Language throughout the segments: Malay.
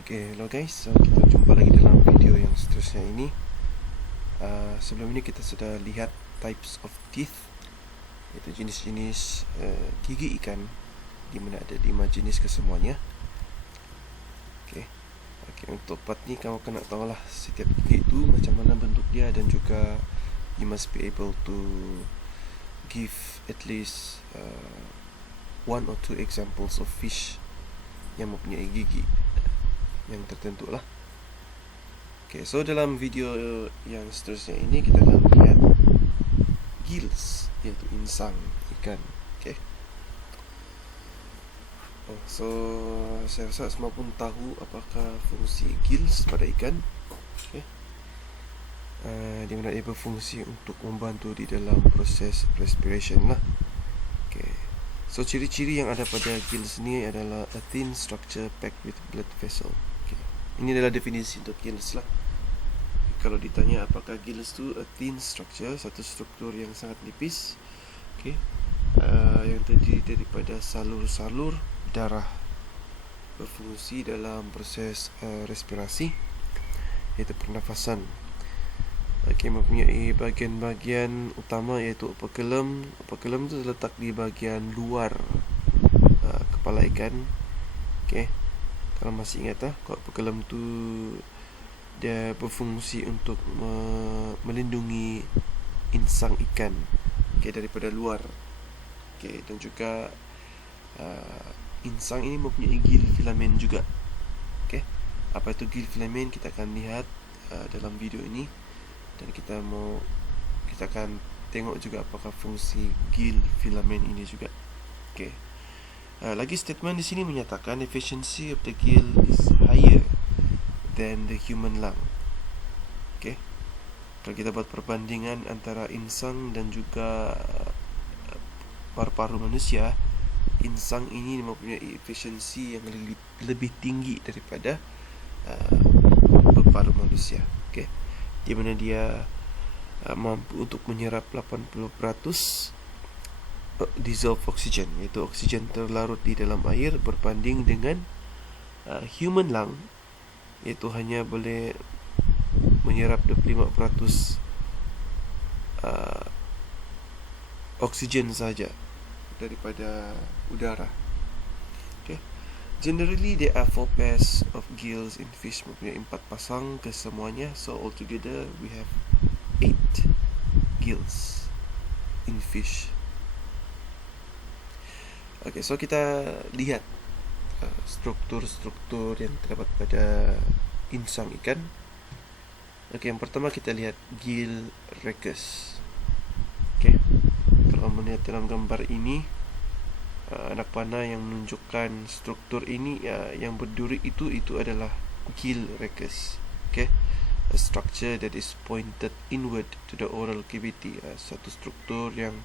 Okay, hello guys, so kita jumpa lagi dalam video yang seterusnya ini. Sebelum ini kita sudah lihat types of teeth, iaitu jenis-jenis gigi ikan, di mana ada 5 jenis kesemuanya. Okay, untuk part ni kamu kena tahulah setiap gigi itu macam mana bentuk dia, dan juga you must be able to give at least 1 or 2 examples of fish yang mempunyai gigi yang tertentu lah. Okay, so dalam video yang seterusnya ini kita akan melihat gills, iaitu insang ikan. Okay. So saya rasa semua pun tahu apakah fungsi gills pada ikan. Okay. Di mana ia berfungsi untuk membantu di dalam proses respiration lah. Okay. So ciri-ciri yang ada pada gills ni adalah a thin structure packed with blood vessel. Ini adalah definisi untuk gills lah. Kalau ditanya apakah gills tu a thin structure, satu struktur yang sangat nipis, okay, yang terdiri daripada salur-salur darah, berfungsi dalam proses respirasi, iaitu pernafasan. Okay, mempunyai bahagian-bahagian utama iaitu operculum. Operculum tu terletak di bahagian luar kepala ikan. Okay. Kalau masih ingat operculum tu dia berfungsi untuk melindungi insang ikan, okay, daripada luar. Okay, dan juga insang ini mempunyai gill filamen juga. Okay, apa itu gill filamen kita akan lihat dalam video ini, dan kita akan tengok juga apakah fungsi gill filamen ini juga. Okay. Lagi statement di sini menyatakan efficiency of the gill is higher than the human lung. Okay. Kalau kita buat perbandingan antara insang dan juga paru-paru manusia, insang ini mempunyai efisiensi yang lebih tinggi daripada paru manusia. Okay. Di mana dia mampu untuk menyerap 80% dissolved oxygen, iaitu oksigen terlarut di dalam air, berbanding dengan human lung, iaitu hanya boleh menyerap 25% oksigen saja daripada udara. Okay. Generally there are 4 pairs of gills in fish, mempunyai 4 pasang kesemuanya. So altogether we have 8 gills in fish. Okay, so kita lihat struktur-struktur yang terdapat pada insang ikan. Okay, yang pertama kita lihat gill rachis. Okay, kalau melihat dalam gambar ini, anak panah yang menunjukkan struktur ini yang berduri itu adalah gill rachis. Okay, a structure that is pointed inward to the oral cavity, satu struktur yang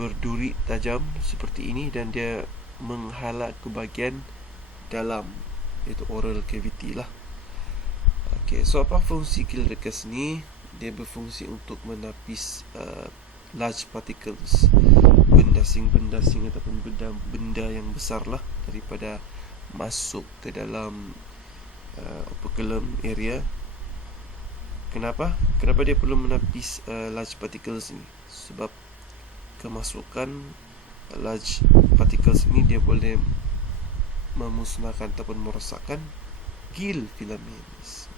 berduri tajam seperti ini, dan dia menghala ke bahagian dalam, iaitu oral cavity lah. Okay, so apa fungsi gill rachis ni? Dia berfungsi untuk menapis large particles, bendasing-bendasing ataupun benda yang besar lah, daripada masuk ke dalam operculum area. Kenapa dia perlu menapis large particles ni? Sebab kemasukan large particles ini dia boleh memusnahkan ataupun merosakkan gill filaments.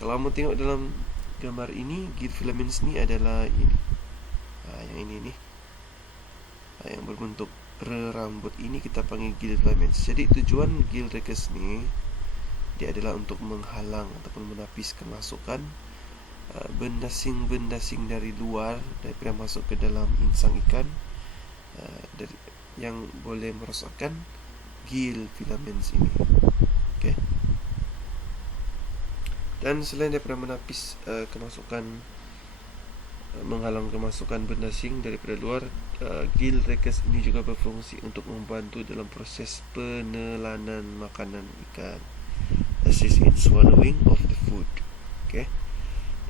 Kalau kamu tengok dalam gambar ini, gill filaments ni adalah ini, yang ini ni, yang berbentuk rambut ini kita panggil gill filaments. Jadi tujuan gill rachis ni dia adalah untuk menghalang ataupun menapis kemasukan bendasing-bendasing dari luar, daripada masuk ke dalam insang ikan, yang boleh merosakkan gill filaments ini. Okay. Dan selain daripada menapis menghalang kemasukan bendasing daripada luar, gill rachis ini juga berfungsi untuk membantu dalam proses penelanan makanan ikan, assist in swallowing of the food. Okay.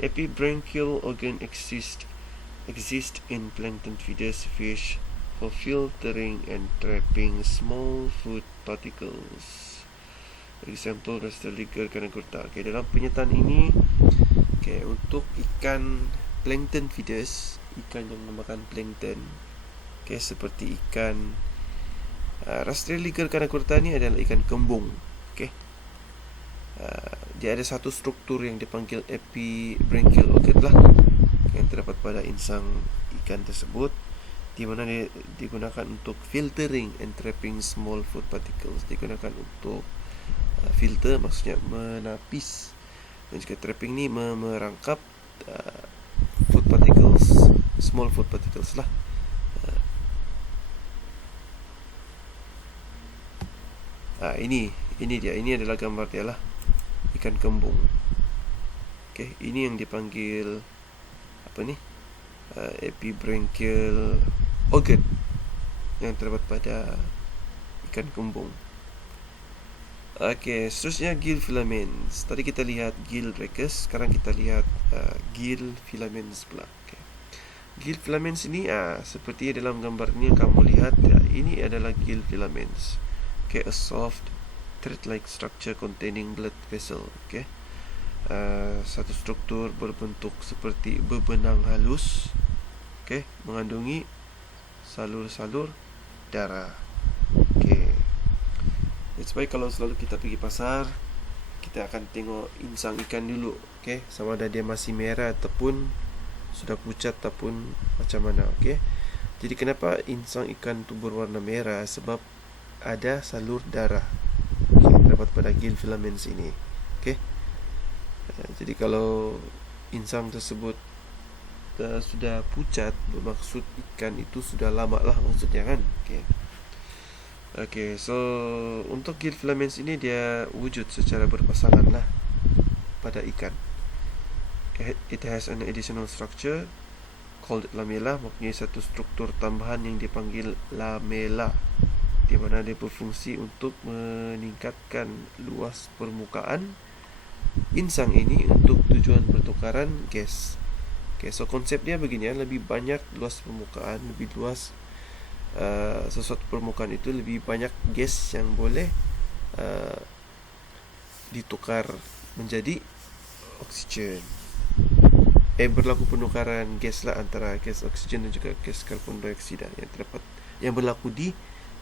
Epibranchial organ exist in plankton feeders, fish, for filtering and trapping small food particles. Example, Rastroliger canacorta. Okay, dalam penyertaan ini, okay, untuk ikan plankton feeders, ikan yang memakan plankton, okay, seperti ikan Rastroliger canacorta ni adalah ikan kembung. Okay. Dia ada satu struktur yang dipanggil epibranchial organ lah, yang terdapat pada insang ikan tersebut, di mana dia digunakan untuk filtering and trapping small food particles. Digunakan untuk filter, maksudnya menapis, dan juga trapping ni merangkap food particles, small food particles lah. Ini dia, ini adalah gambar dia lah, ikan kembung. Okay, ini yang dipanggil apa ni? Epibranchial organ yang terdapat pada ikan kembung. Okay, seterusnya gill filaments. Tadi kita lihat gill rachis, sekarang kita lihat gill filaments pula. Okay. Gill filaments ini seperti dalam gambar ini yang kamu lihat, ini adalah gill filaments. Okay, a soft thread-like structure containing blood vessel. Okay, satu struktur berbentuk seperti bebenang halus. Okay, mengandungi salur-salur darah. Okay. That's why kalau selalu kita pergi pasar, kita akan tengok insang ikan dulu, okay? Sama ada dia masih merah ataupun sudah pucat ataupun macam mana, okay? Jadi kenapa insang ikan tu berwarna merah? Sebab ada salur darah, okay, terdapat pada gill filaments ini, okay? Jadi kalau insang tersebut sudah pucat, bermaksud ikan itu sudah lama lah maksudnya kan, okay? Okay, so untuk gill filaments ini dia wujud secara berpasangan lah pada ikan. It has an additional structure called lamella, mempunyai satu struktur tambahan yang dipanggil lamella, di mana dia berfungsi untuk meningkatkan luas permukaan insang ini untuk tujuan pertukaran gas. Okay, so konsep dia begini, lebih banyak luas permukaan, lebih luas sesuatu permukaan itu, lebih banyak gas yang boleh ditukar menjadi oksigen. Berlaku penukaran gas lah antara gas oksigen dan juga gas karbon dioksida yang berlaku di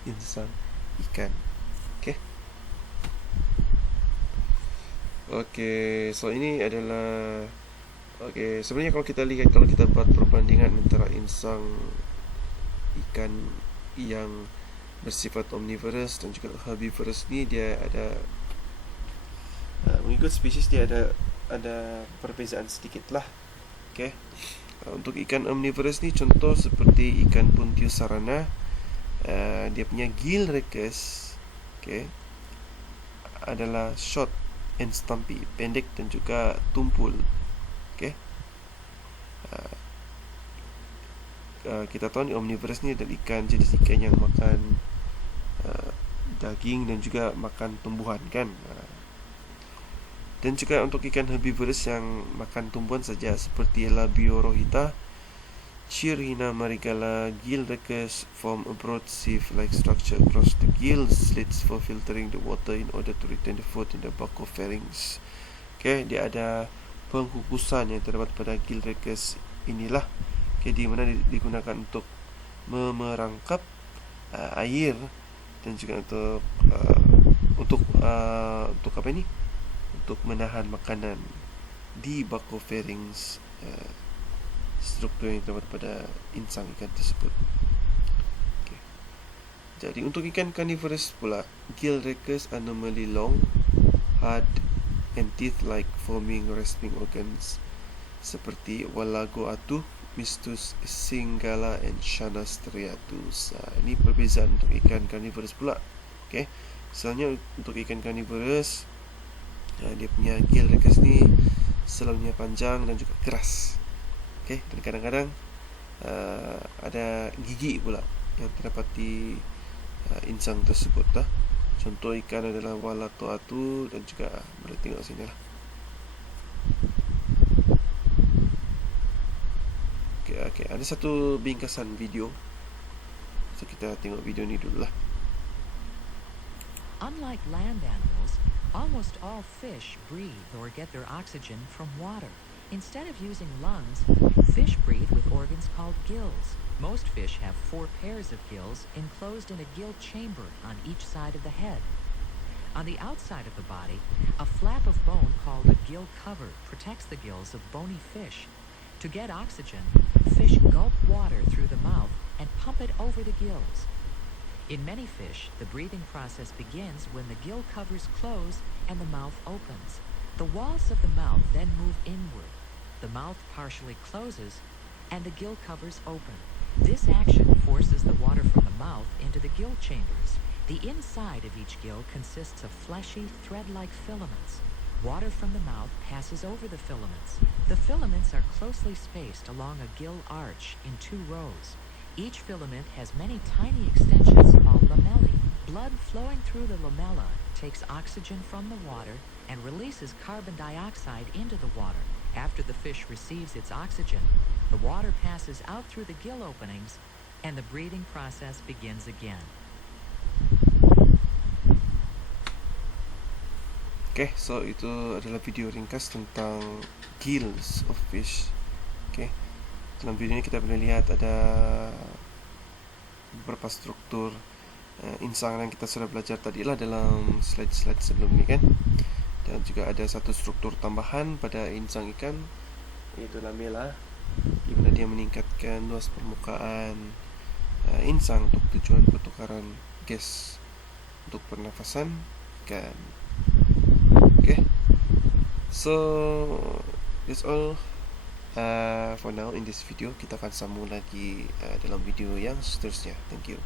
insang ikan. Okay, so ini adalah sebenarnya kalau kita buat perbandingan antara insang ikan yang bersifat omnivorous dan juga herbivorous ni, dia ada mengikut spesies dia ada perbezaan sedikit lah. Okay. Untuk ikan omnivorous ni, contoh seperti ikan Puntius sarana, dia punya gill rachis, okay, adalah short and stumpy, pendek dan juga tumpul. Okay. Kita tahu ni omnivorous ni adalah jenis ikan yang makan daging dan juga makan tumbuhan kan. Dan juga untuk ikan herbivorous yang makan tumbuhan saja, seperti Labiorohita, Chirina marigala, gill rachis form a broad sieve-like structure across the gill slits for filtering the water in order to retain the food in the buccopharynx. Okay, dia ada pengkukusan yang terdapat pada gill rachis inilah, okay, di mana digunakan untuk merangkap air dan juga untuk apa ini? Untuk menahan makanan di buccopharynx, struktur yang terdapat pada insang ikan tersebut. Okay. Jadi untuk ikan carnivorous pula, gill rachis are normally long, hard and teeth-like, forming rasping organs seperti Walagoatu, Mistus singala and Shana striatus. Ini perbezaan untuk ikan carnivorous pula. Okay. Misalnya untuk ikan carnivorous, dia punya gill rachis ni selalunya panjang dan juga keras. Okay. Dan kadang-kadang ada gigi pula yang terdapat di insang tersebut lah. Contoh ikan adalah Walagoatu dan juga boleh tengok sini lah. Okay, ada satu bingkasan video So kita tengok video ni dulu lah. Unlike land animals, almost all fish breathe or get their oxygen from water. Instead of using lungs, fish breathe with organs called gills. Most fish have 4 pairs of gills enclosed in a gill chamber on each side of the head. On the outside of the body, a flap of bone called a gill cover protects the gills of bony fish. To get oxygen, fish gulp water through the mouth and pump it over the gills. In many fish, the breathing process begins when the gill covers close and the mouth opens. The walls of the mouth then move inward. The mouth partially closes and the gill covers open. This action forces the water from the mouth into the gill chambers. The inside of each gill consists of fleshy, thread-like filaments. Water from the mouth passes over the filaments. The filaments are closely spaced along a gill arch in 2 rows. Each filament has many tiny extensions called lamellae. Blood flowing through the lamella takes oxygen from the water and releases carbon dioxide into the water. After the fish receives its oxygen, the water passes out through the gill openings and the breathing process begins again. Okay, so itu adalah video ringkas tentang gills of fish. Okay, dalam video ini kita boleh lihat ada beberapa struktur insang yang kita sudah belajar tadilah dalam slide-slide sebelum ini kan. Dan juga ada satu struktur tambahan pada insang ikan, yaitu lamella, di mana dia meningkatkan luas permukaan insang untuk tujuan pertukaran gas untuk pernafasan ikan. Okay, so that's all for now in this video. Kita akan sambung lagi dalam video yang seterusnya. Thank you.